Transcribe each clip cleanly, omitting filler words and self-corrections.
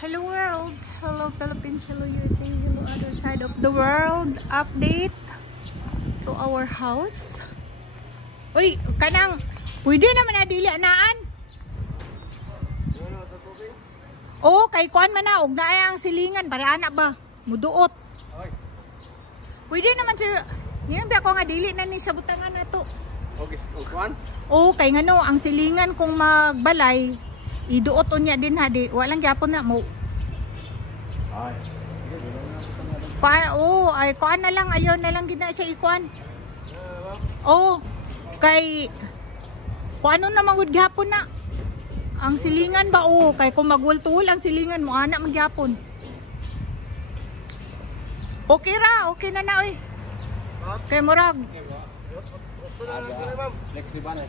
Hello world, hello Philippines, hello USA, hello other side of the world. Update to our house. Uy, kanang pwede naman na dili anaan. Oh, kay kuan man na og naay ang silingan para anak ba muduot. Pwede naman siya. Ngayon ba ko nga dili na ni siya butangan nato. Okay, kuan? Oh, kay ngano ang silingan kung magbalay iduot unya din ha di walang gyapon na mo. Ay. Kuan oh, ay kuan na lang ayon na lang gina siya ikuan. Oh, kay kuano na magud gyapon na. Ang silingan ba oh, kay kung magwultul ang silingan mo ana magyapon. Okay ra, okay na na oy. Kay murag Flexible na.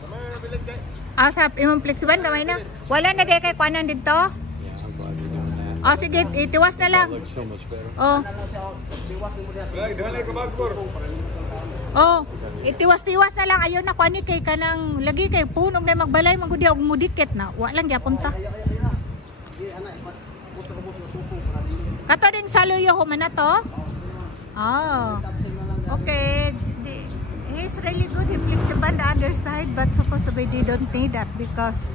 asap imong flexible gamay na. Wala na di kay kuanan dito. Oh sige, itiwas na lang. Looks so much better. Oh. Oh, itiwas-tiwas na lang ayon na kuani kay kanang lagi kay punog na magbalay magudi og mudikit na. Wa lang gyapon ta. Kato ding saluyo ko man na to. Oh. Okay. He's really good. He flexible the other side, but supposedly they don't need that because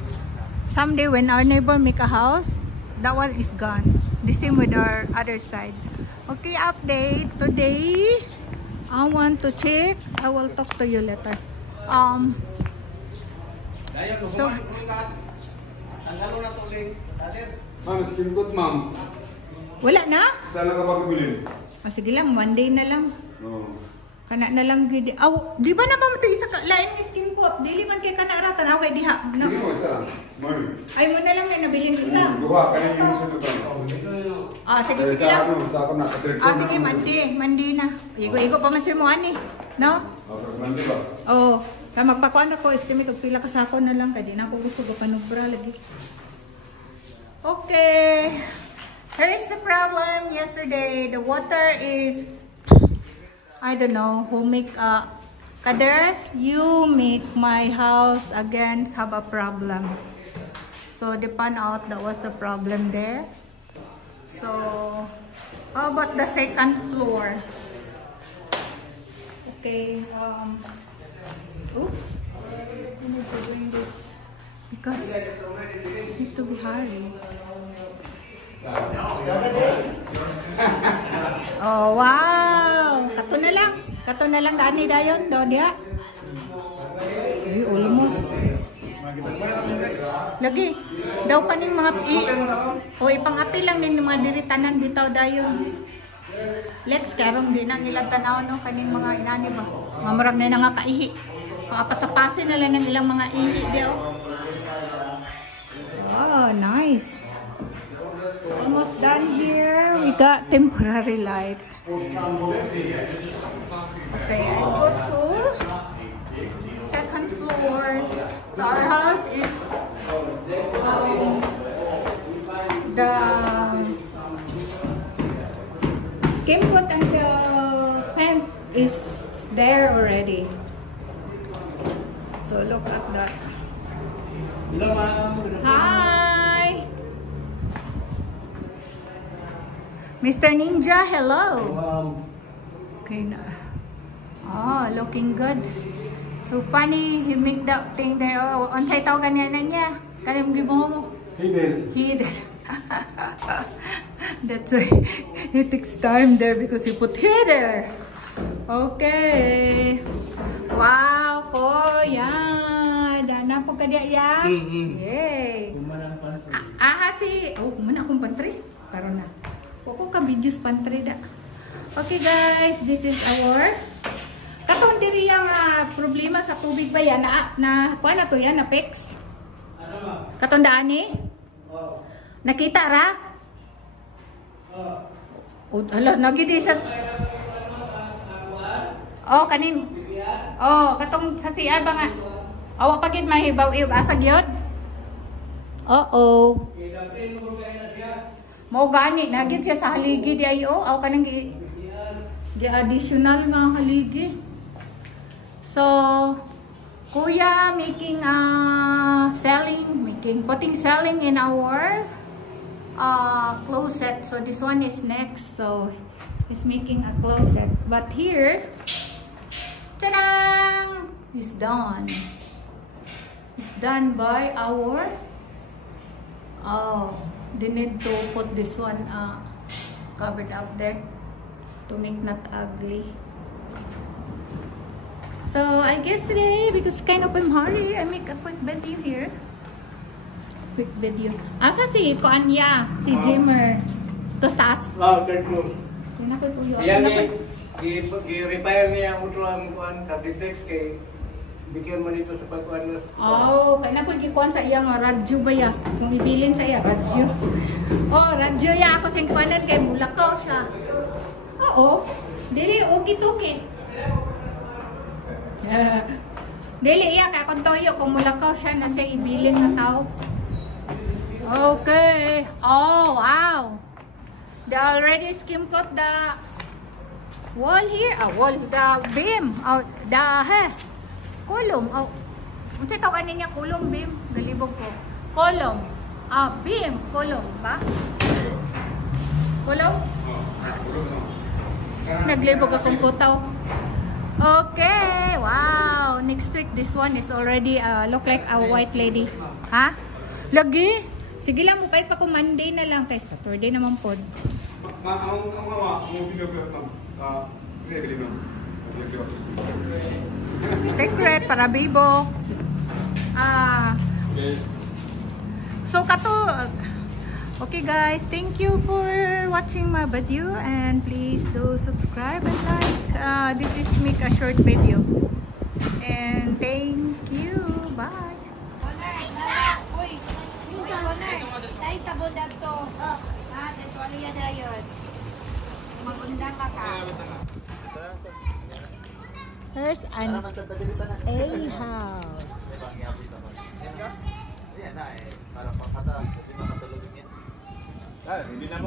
someday when our neighbor make a house, that one is gone. The same with our other side. Okay, update today. I want to check. I will talk to you later. So Ma'am, skin coat ma'am. wala na? Saan ka magbilin? O sige lang, one day na lang. Oo. Kana na lang gid. Aw, di ba na ba mo to isa ka lain ni skin coat? Dili man kay kana ra tanaw kay diha. Hindi mo isa lang. Ma'am. Ay mo na lang may nabilin isa. Duha, kanin yung sunutan. Ah, sige sige lang. Sa ako na, sa direksyon. Ah, sige, mandi na. Igo pa man siya mo ani. No? Mandi ba? Oh, ka magpakuan ako estimate og pila ka sako na lang kay di na ako gusto go panubra lagi. Okay. Here's the problem. Yesterday the water is I don't know who make Kader, you make my house again have a problem. So they found out that was the problem there. So how about the second floor? Okay, oops. I need to bring this because I need to be hurry. Oh wow! Kato na lang daan ni dayon do dia. Ay, almost. Lagi daw kaning mga ipang-api lang ning mga diritanan bitaw dayon. Lex karong di nang ilang tanaw no kaning mga inani ba. Mamurag na nga kaihi. Papasapasin na lang ng ilang mga ihi daw. Oh, nice. So almost done here. We got temporary light. Okay, I go to second floor. So our house is the skim coat and the paint is there already. So look at that. Hi, Mr. Ninja. Hello. Okay na. Oh, looking good. So funny, you make that thing there. Oh, unsay tawag ganyan na niya. Kanim gibo mo. Hidden. That's why it takes time there because you put header. Okay. Wow, Koya. Dana po kadya ya. Yay. Aha si. Oh, mana akong pantry. Karon na. Ko ka videos pantry da. Okay guys, this is our katong diri yang problema sa tubig ba yan na kuan na to yan na fix. Katong daan ni? Nakita ra? Oh, hala, nagidi sa oh, kanin. Oh, katong sa CR ba nga? Awa pagid mahibaw iyog asa gyud? Oh. Mao gani nagid siya sa haligi di ayo aw kanang gi additional nga haligi. So Kuya making putting selling in our closet. So this one is next. So he's making a closet. But here, ta-da! It's done. It's done by our. Oh, they need to put this one covered out there to make not ugly. So I guess today, because kind of I'm hurry, I make a quick video here. Quick video. Asa si Kuanya, si Jimmer. Tostas. Oh, third floor. Yan ako tuyo. Yan i-repair niya ang motor ang kuan Capitex kay bigyan mo nito sa pagkuan mo. Oh, kaya na ko gikuan sa iya nga radyo ba ya? Kung ibilin sa iya radyo. Oh, radyo ya ako sing kuanan kay Bulacau siya. Oo. Dili okay-okay. Dili iya kay kon toyo kung Bulacau siya na siya ibilin na tao. Okay. Oh, wow. They already skim coat the wall here. Wall, the beam. Column. Unsay tawag niya column, beam? Galibog ko. Column. Beam, column ba? Column? Naglibog akong kutaw. Okay. Wow. Next week, this one is already look like a white lady. Ha? Lagi? Sige lang, mukait pa kung Monday na lang. Kay Saturday naman po. Secret para bibo. So kato. Okay guys, thank you for watching my video and please do subscribe and like. This is make a short video. And thank you. Bye. Dahil sa bundag to. Dito aliya na yun. Magundang ka ka. There's an A house. Hindi na